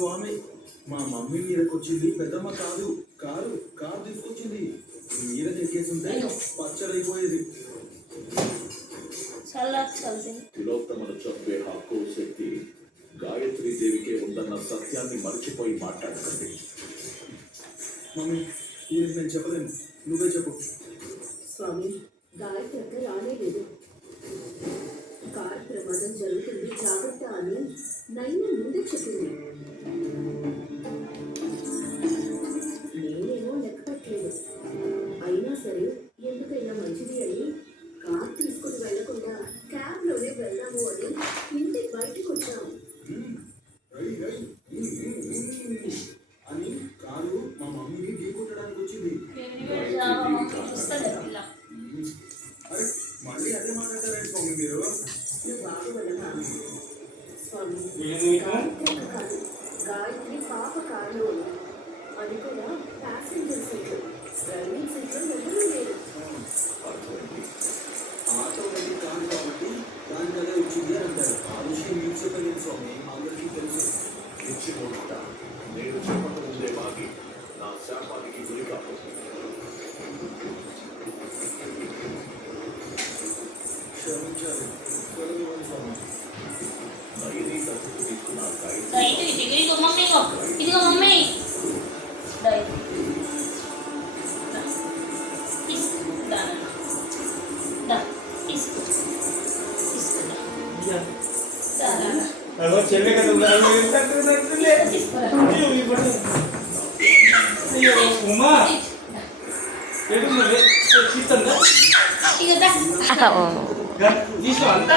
స్వామి మా మమ్మీ మీదకి వచ్చింది పెద్దమ్మ కాదు, కారు కారు తీసుకొచ్చింది. మీదకి ఎక్కేసి ఉంటే పచ్చడైపోయేది. తిలోత్తమను చంపే హక్కు శక్తి గాయత్రీ దేవికే ఉందన్న సత్యాన్ని మర్చిపోయి మాట్లాడకండి. మమ్మీ ఈయనకి నేను చెప్పలేను, నువ్వే చెప్పు. స్వామి, గాయత్రి అక్క రాలేదు. కార్ ప్రమాదం జరుగుతుంది, జాగ్రత్త అని నైనా ముందే చెప్పింది. నేనేమో లెక్క పెట్టలేదు. అయినా సరే ఎందుకైనా మంచిది అని కార్ తీసుకుని వెళ్లకుండా క్యాబ్లోనే వెళ్దాము అని ఇంటికి బయటకు వచ్చాము. అని కారు మా మమ్మీని ఢీ కొట్టడానికి వచ్చింది. అరే మళ్ళీ అదే మాట్లాడారండి స్వామి మీరు. బాబు వల్ల స్వామి కాదు, గాయత్రి పాప కారులో ఉంది. అది కూడా ప్యాసింజర్ సీట్లు, డ్రైవింగ్ సీట్లో ఎవరూ లేరు. ఆటో వెళ్ళి కాదు కాబట్టి దాని కదా ఇచ్చింది అంటారు. ఆ విషయం మీకు చెప్పలేదు స్వామి, అందరికీ తెలుసు. ఇచ్చిపోతా నేను చెప్పకముందే బాగి నా శాపానికి గురి కాదు. క్షమించాలి స్వామి. నయని దత్తత తీసుకున్న ఇదిగో మమ్మీ చెల్లె కదా ఉమా తీసుకో అంతా